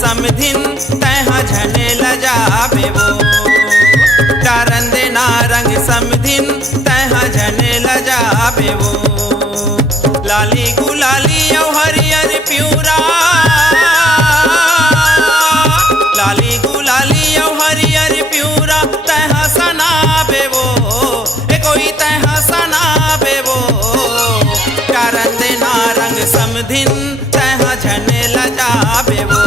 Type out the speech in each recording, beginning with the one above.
समधिन तैहा झने लजाबे वो टारन देना रंग समधिन तैहा झने लजाबे वो लाली गुलाली औ हरियर प्यूरा लाली गुलाली औ हरियर प्यूरा तैहा सनाबे वो ए कोई तैहा सनाबे वो टारन देना रंग समधिन तैहा झने लजाबे वो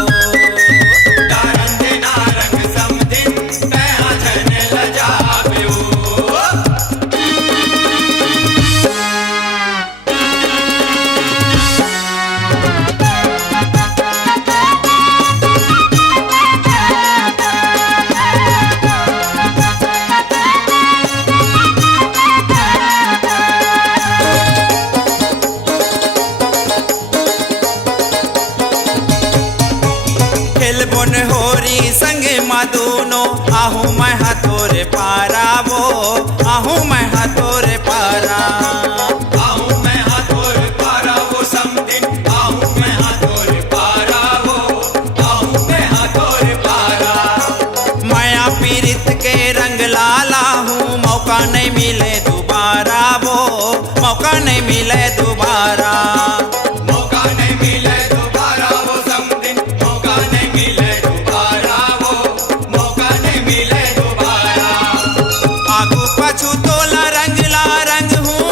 खेलबोन होरी संगे मादूनो आहू मैं हाथोरे पारा वो आहू मैं हाथोरे पारा आहू मैं हाथोरे पारा वो समधिन आहू मैं हाथोरे पारा वो आहू मैं हाथोरे पारा माया पीरित के रंग लाला हूँ मौका नहीं मिले दोबारा वो मौका नहीं मिले दोबारा मौका नहीं मिले दोबारा वो समधिन मौका नहीं मिले दोबारा वो मौका नहीं मिले दोबारा आगू पाछू तोला रंग हूँ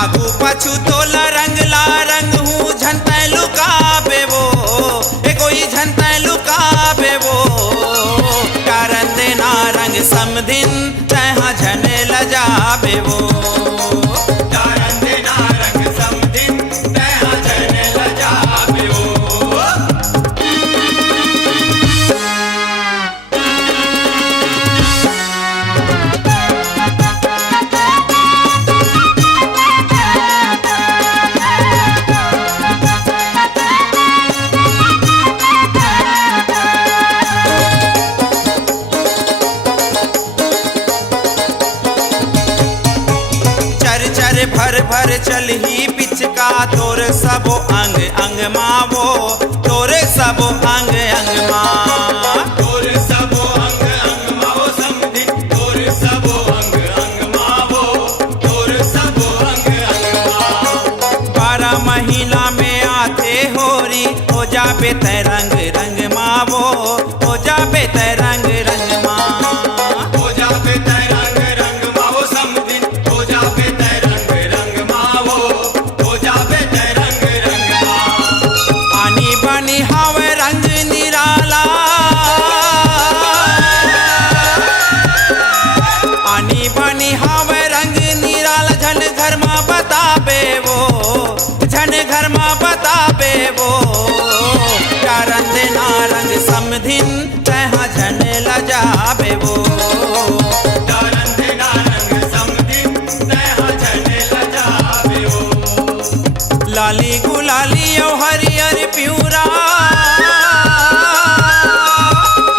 आगू पाछू तोला रंग हूँ झनता लुकाबे वो ए कोई झनता लुकाबे वो कारण देना रंग समधिन तैहा झने लजाबे वो कारण देना रंग समधिन तैहा झने लजाबे वो चर भर चल ही पिचका तोर सबो अंग अंग मावो तोर सबो अंग अंग माँ तोर सबो अंग अंग मावो समधिन तोर सबो अंग अंग मावो तोर सबो अंग अंग माँ 12 महीना में आते होरी हो जाबे तै रंग रंग मावो हो जाबे तै रंग रंग माँ हो जाबे तै रंग रंग मावो समधिन हो जाबे तै रंग रंग मावो हो जाबे तै रंग रंग माँ आनी बनी हावे रंग निराला आनी बनी हावे रंग निराला झन घर माँ बताबे वो झन घर माँ बताबे वो कारण देना रंग समधिन तैहा झने लजाबे वो कारण देना रंग समधिन तैहा झने लजाबे वो लाली गुलाली औ हरियर प्यूरा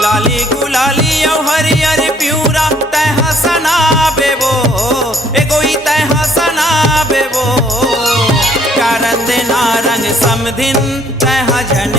लाली गुलाली औ हरियर प्यूरा तैहा सनाबे वो ए कोई तैहा सनाबे वो कारण देना रंग समधिन तैहा झने